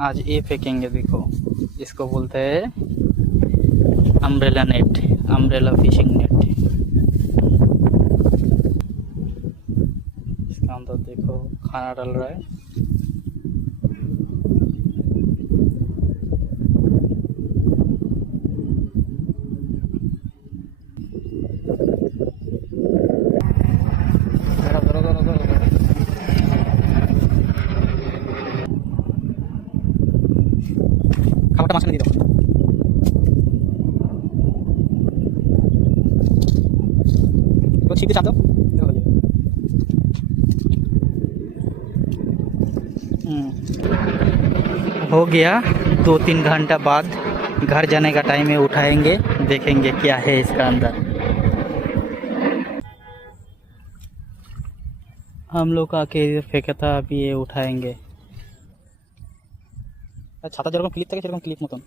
आज ये फेंकेंगे, देखो इसको बोलते हैं umbrella net, umbrella fishing net. इसका अंदर देखो खाना डाल रहा है। খাবারটা মাঝখানে দিয়ে দাও। তো ছিপে চাপ দাও। हो गया 2-3 घंटा बाद घर जाने का टाइम है, उठाएंगे देखेंगे क्या है इसका अंदर। हम लोग का के फेंका था, अभी ये उठाएंगे। ছাতা যেরকম ক্লিপ থাকে সেরকম ক্লিপ মতন।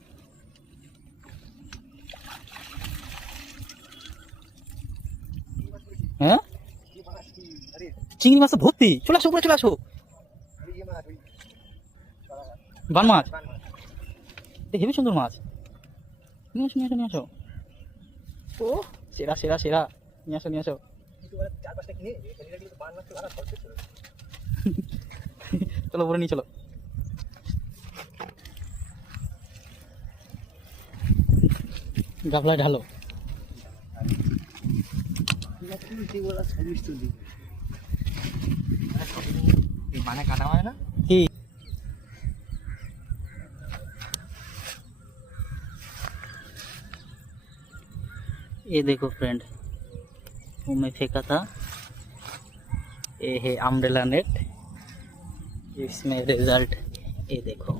হ্যাঁ চিংড়ি মাছ তো ভর্তি, চলে আসো উপরে চলে আসো। বান মাছ, হেবি সুন্দর মাছ। নিয়ে আসো নিয়ে আসো নিয়ে আসো। ও সেরা সেরা সেরা, নিয়ে আসো নিয়ে আসো। চলো উপরে নিয়ে চলো। গাবলা ঢালো। মানে কাটা হয় না কি? ये देखो फ्रेंड, वो मैं फेंका था, ये है अम्ब्रेला नेट। इसमें रिजल्ट ये देखो।